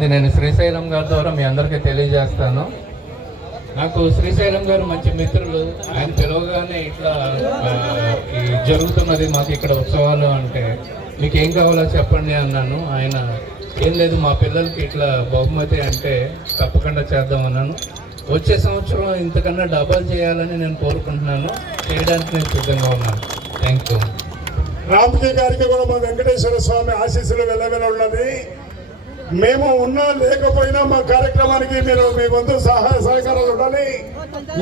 నేను శ్రీశైలం గారి ద్వారా మీ అందరికీ తెలియజేస్తాను. నాకు శ్రీశైలం గారు మంచి మిత్రులు. ఆయన పిలవగానే ఇట్లా జరుగుతున్నది మాకు ఇక్కడ ఉత్సవాలు అంటే మీకు ఏం కావాలో చెప్పండి అన్నాను. ఆయన ఏం లేదు మా పిల్లలకి ఇట్లా బహుమతి అంటే తప్పకుండా చేద్దాం అన్నాను. వచ్చే సంవత్సరం ఇంతకన్నా డబల్ చేయాలని నేను కోరుకుంటున్నాను. చేయడానికి నేను సిద్ధంగా ఉన్నాను. థ్యాంక్ యూ రామకి గారికి కూడా మా వెంకటేశ్వర స్వామి ఆశీస్సులు వెళ్ళవెల ఉన్నది మేము ఉన్నా లేకపోయినా మా కార్యక్రమానికి మీరు మీ వంతు సహాయ సహకారాలు ఉండాలి.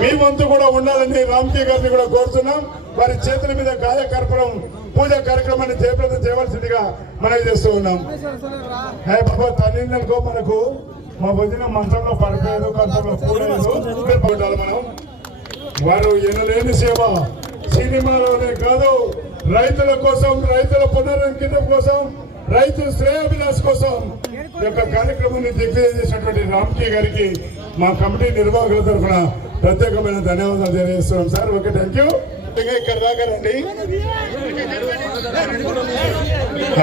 మీ వంతు కూడా ఉండాలని రామ్జీ గారిని కూడా కోరుతున్నాం. వారి చేతుల మీద కార్యకర్పణం పూజ కార్యక్రమాన్ని జయప్రదం చేయవలసిందిగా మనవి చేస్తూ ఉన్నాం. హే బాబా తల్లిదండ్రులకో మనకు. మా వదిన మంత్రంలో పడిపోయేది కంచంలో కూడలేదు పడాలి మనం. వారు ఎనలేని సేవ. సినిమాలోనే కాదు రైతుల కోసం రైతుల పునరంకితం కోసం రైతు శ్రేయాభిలాష్ కోసం ఈ యొక్క కార్యక్రమాన్ని దిగ్విజయం చేసినటువంటి రామ్కి గారికి మా కమిటీ నిర్వాహకుల తరఫున ప్రత్యేకమైన ధన్యవాదాలు తెలియజేస్తున్నాం. సార్ ఓకే థ్యాంక్ యూ ఇక్కడ దాకా రండి.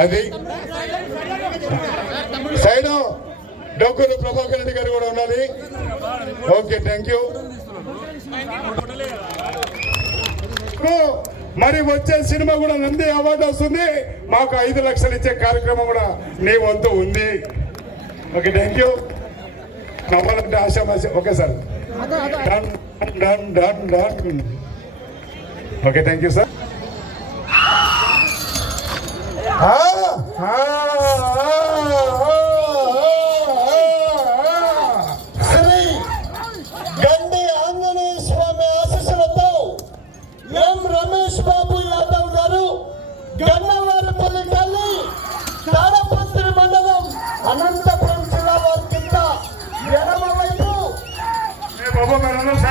అది. సైడ్ డొక్కూరు ప్రభాకర్ రెడ్డి గారు కూడా ఉండాలి. ఓకే థ్యాంక్ యూ మరి వచ్చే సినిమా కూడా నంది అవార్డు వస్తుంది. మాకు ఐదు లక్షలు ఇచ్చే కార్యక్రమం కూడా నీ వంతు ఉంది. ఓకే థ్యాంక్ యూ నవ్వాలంటే ఆశామాష okay sir done done done done okay thank you sir Sri Babu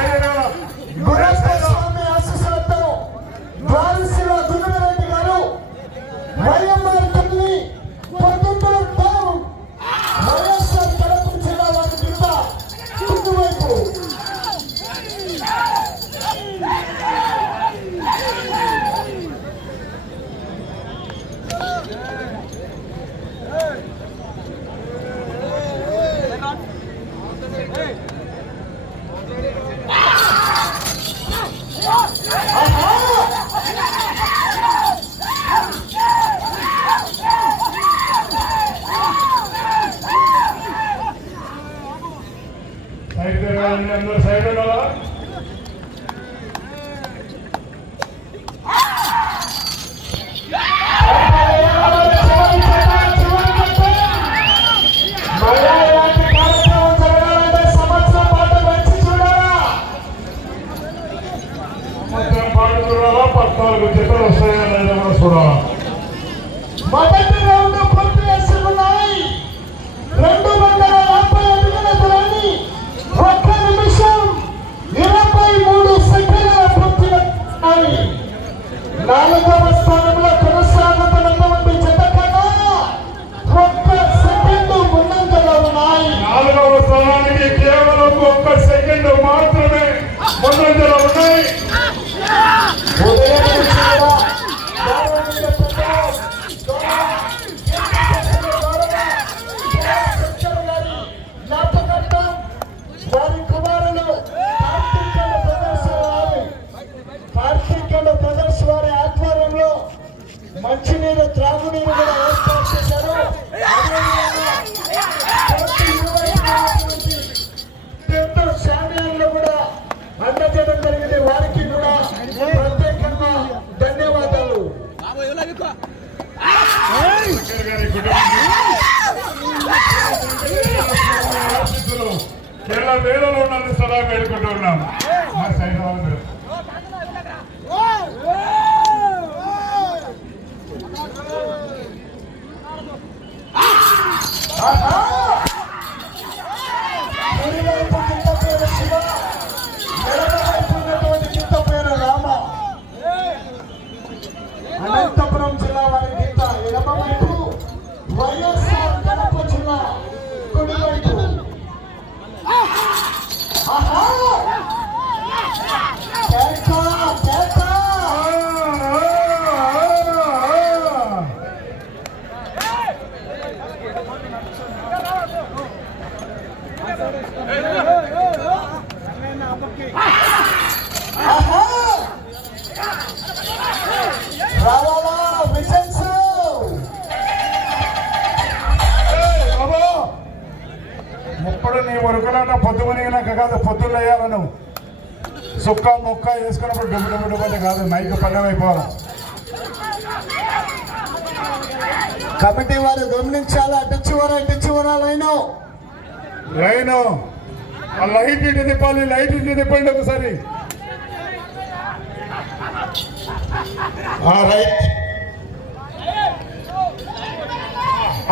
Kerala వేలలో ఉండాలని సలహా వేడుకుంటూ ఉన్నాం మా సైడ్ వాళ్ళు కుడివైపు వైఎస్ఆర్ కడప జిల్లా కుడివైపు ఆహా! వరకులాట పొద్దు మునిగినాక కాదు పొద్దున్న వేయాలి నువ్వు సుక్క ముక్క వేసుకున్నప్పుడు డుబ్బు డుబ్బు డుబ్బు అంటే కాదు మైక్ పల్లెం అయిపోవాలి. కమిటీ వారు గమనించాలా? అటు చివర ఇటు చివర లైను? లైన్. ఆ లైట్ ఇటు తిప్పాలి లైట్ ఇటు తిప్పండి ఒకసారి. రైట్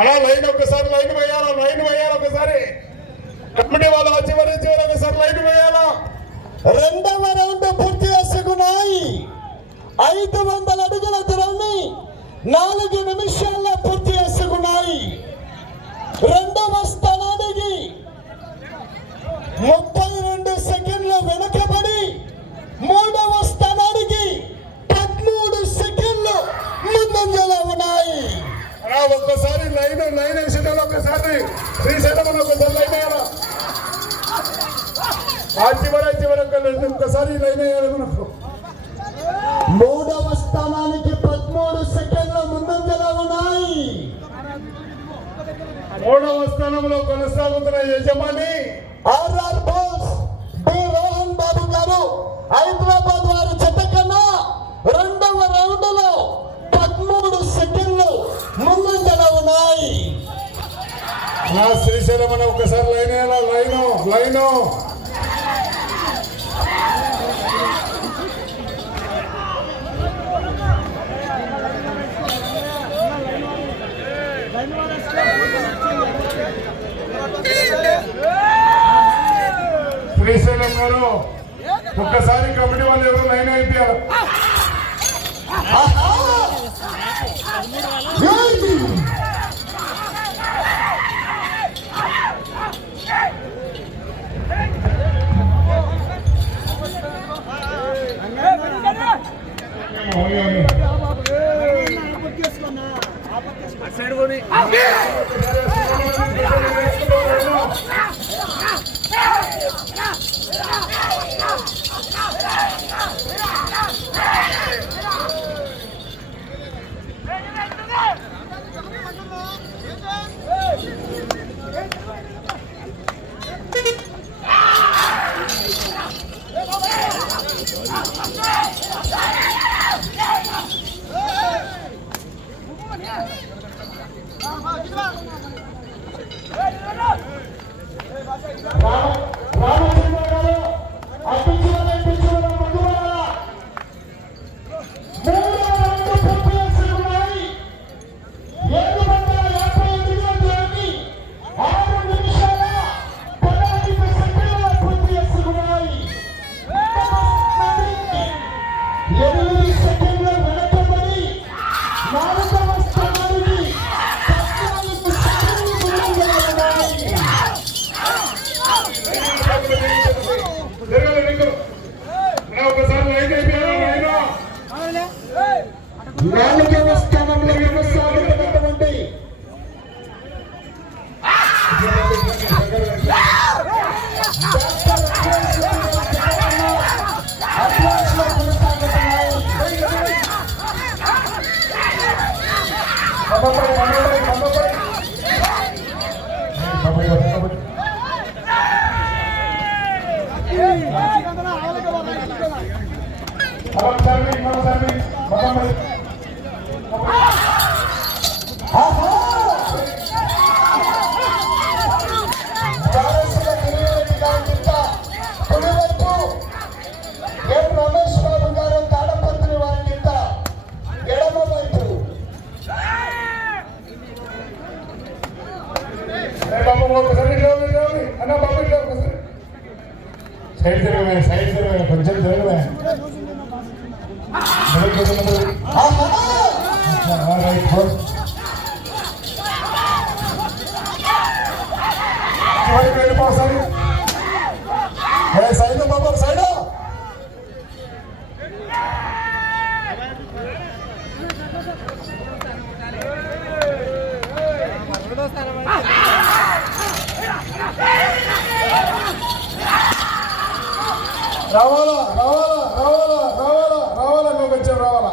అలా లైన్ ఒకసారి లైన్ వేయాలా? లైన్ వేయాలి ఒకసారి? కమిటీ వాళ్ళు చివరి చివరి సార్ లైట్ వేయాలా? రెండవ రౌండ్ పూర్తి చేసుకున్నాయి. ఐదు వందల అడుగుల దూరాన్ని నాలుగు నిమిషాల్లో పూర్తి చేసుకున్నాయి. రెండవ స్థానానికి ముప్పై కొనసాగుతున్న యజమాని. RR boss D Rohan Babu garu Hyderabad వారి చెత్త కన్నా రెండవ రౌండ్లో పదమూడు సెకండ్లు ముందంజలో ఉన్నాయి. నా శ్రీశైలం అని ఒకసారి లైన్ లైను లైను. శ్రీశైలం గారు ఒక్కసారి కమిటీ వాళ్ళు ఎవరు లైన్ అయిపోయారు! ఏయ్! Yeah! Ah! साइड करो मेरे साइड करो मेरे पंचर करो मैं हाँ, हाँ। बड़े करो मतलब हाँ हाँ। अच्छा हाँ, राइट फ़र्स्ट రావాలా రావాలా రావాలా నువ్వు కొంచెం రావాలా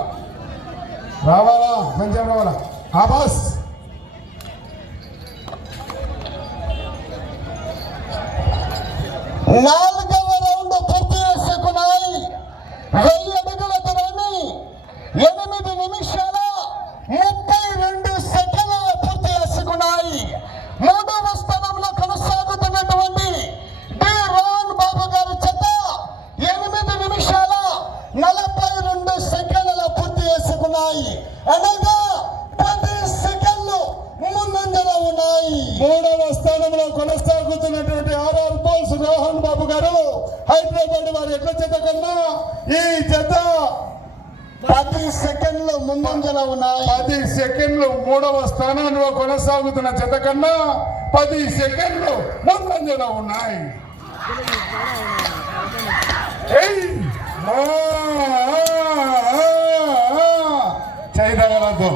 రావాలా కొంచెం రావాలా ఆబాస్ నాలుగు ఉన్నటువంటి వారు ఎట్ల చెత్త కన్నా. ఈ చెత్త పది సెకండ్లు ముందంజలో ఉన్నాయి. పది సెకండ్లు మూడవ స్థానంలో కొనసాగుతున్న చెత్త కన్నా పది సెకండ్లు ముందంజలో ఉన్నాయి. చేయగలదు.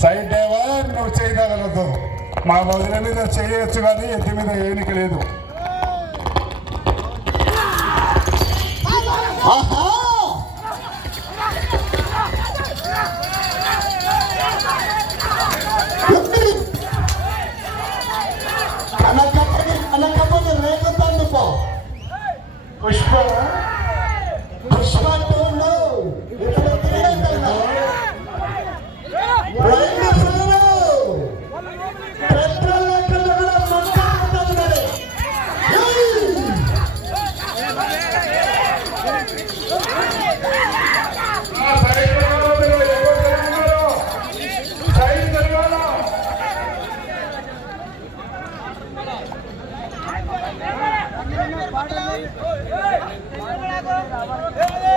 సైడ్ డ్రైవర్ నువ్వు చేయగలదు. మా వదిన మీద చేయొచ్చు కానీ ఎత్తి మీద ఏనికి లేదు. Aha! Anak kapan anak kapatid, rekod po. Push po.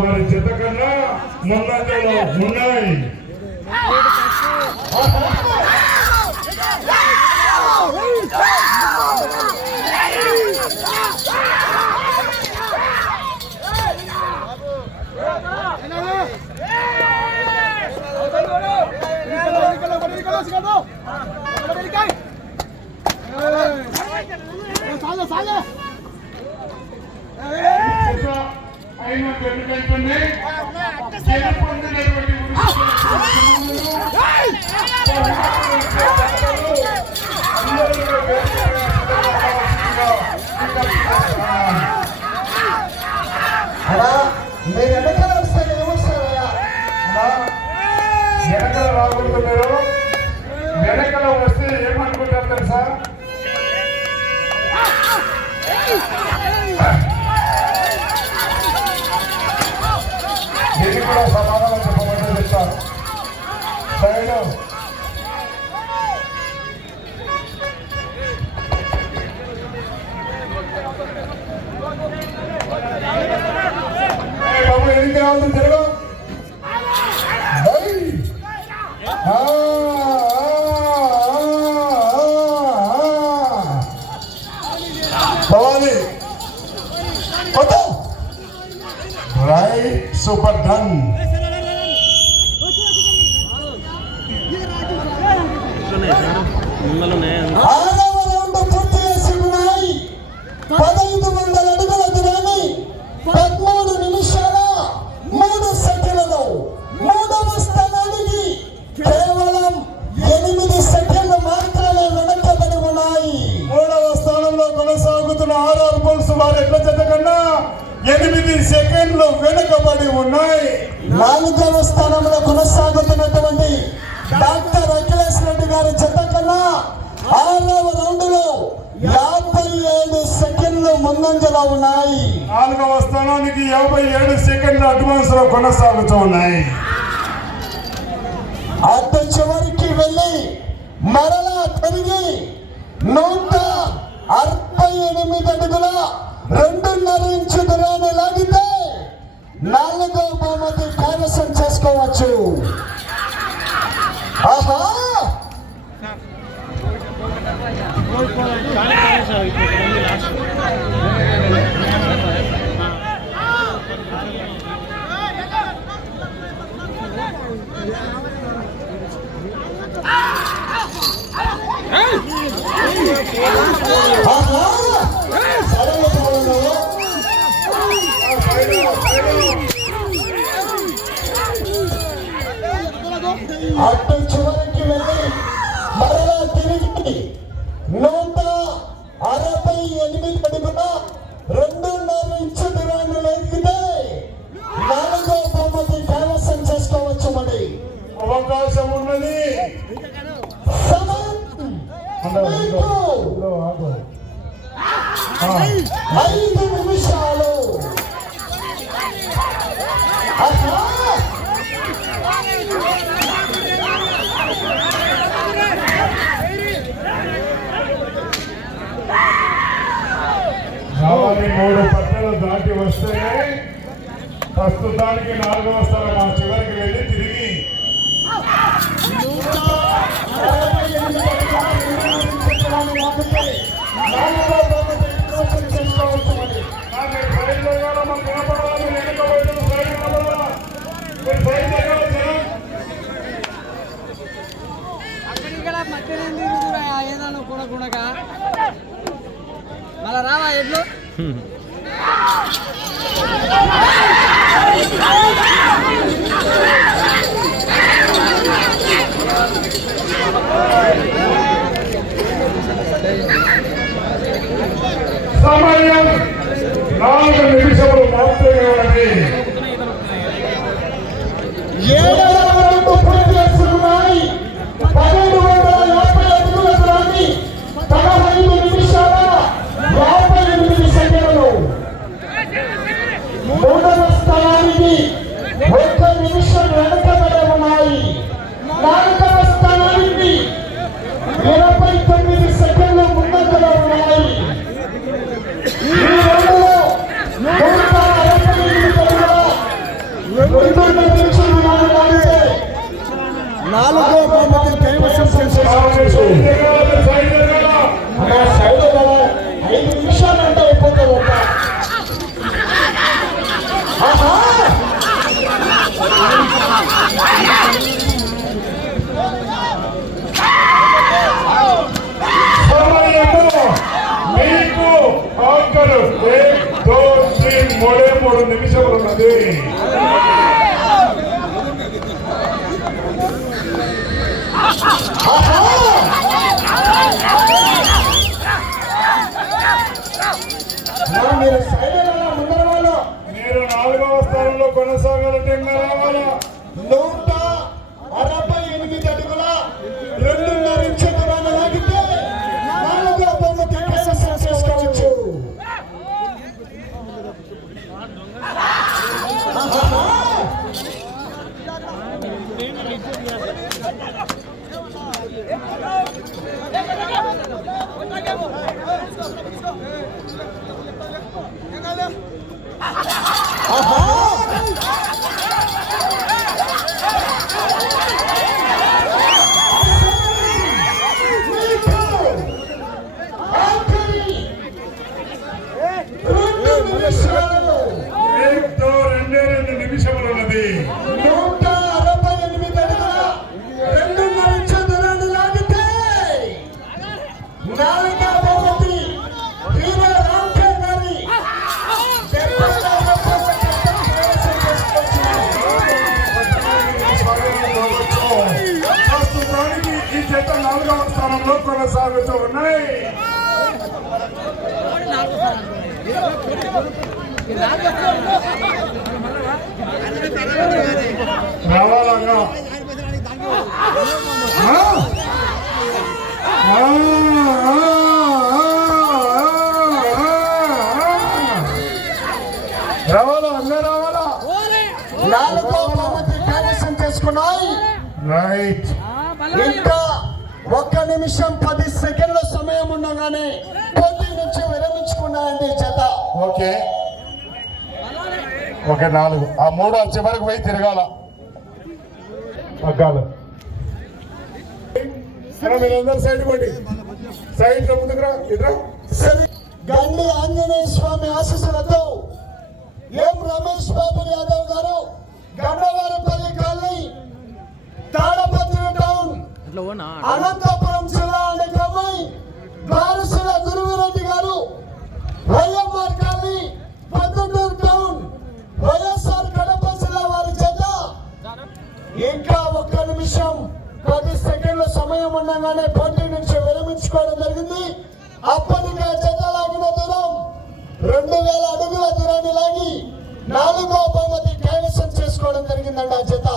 మరి జత కన్నా ముందంజలో ఉన్నాయి దీనికి కూడా సమాధానం చెప్పమని చెప్తాను. సైడ్ బాబు ఎన్ని తిరగదు सुपर धन ఎనిమిది సెకండ్లు వెనుకబడి ఉన్నాయి. నాలుగవ స్థానంలో కొనసాగుతున్నటువంటి డాక్టర్ అఖిలేష్ రెడ్డి గారి జత కన్నా ఆరవ రౌండ్లో యాభై ఏడు సెకండ్లు ముందంజలో ఉన్నాయి. నాలుగవ స్థానానికి యాభై ఏడు సెకండ్లు అడ్వాన్స్లో కొనసాగుతూ ఉన్నాయి. అత్త చివరికి వెళ్ళి మరలా తిరిగి నూట అరవై ఎనిమిది అడుగుల రెండున్నర ఇంచు దూరాన్ని లాగితే నాలుగో బహుమతి కైవసం చేసుకోవచ్చు ఆహా ఆహా మూడు పట్టలు దాటి వస్తే ప్రస్తుతానికి నాలుగవ స్థలం ఆ చివరికి వెళ్ళి తిరిగి మళ్ళా రావా ఎట్లు 嗯。పోడు నిమిషములు ఉన్నది. నాలుగవ స్థానంలో కొనసాగాలంటే రావాలా? నూట రావాలంగా రావాలా? అందరూ రావాలా? ఇంకా ఒక్క నిమిషం పది సెకండ్ల సమయం ఉండగానే ఈ జత ఓకే. ఓకే నాలుగు. ఆ మూడు చివరికి పోయి తిరగాల. పగ్గాలు. మీరందరూ సైడ్ సైడ్ ఇద్దరు గండి ఆంజనేయ స్వామి ఆశీస్సులతో ఎం రమేష్ బాబు యాదవ్ గారు గండవారపల్లి కాలనీ తాడపత్రి టౌన్ అనంతపురం జిల్లా అనే గ్రామం నందనూరు వైఎస్ఆర్ కడప జిల్లా వారి చేత ఇంకా ఒక్క నిమిషం పది సెకండ్ల సమయం ఉండగానే పోటీ నుంచి విరమించుకోవడం జరిగింది. అప్పటికే చేత లాగిన దూరం. రెండు వేల అడుగుల దూరాన్ని లాగి నాలుగో బహుమతి కైవసం చేసుకోవడం జరిగిందండి ఆ చేత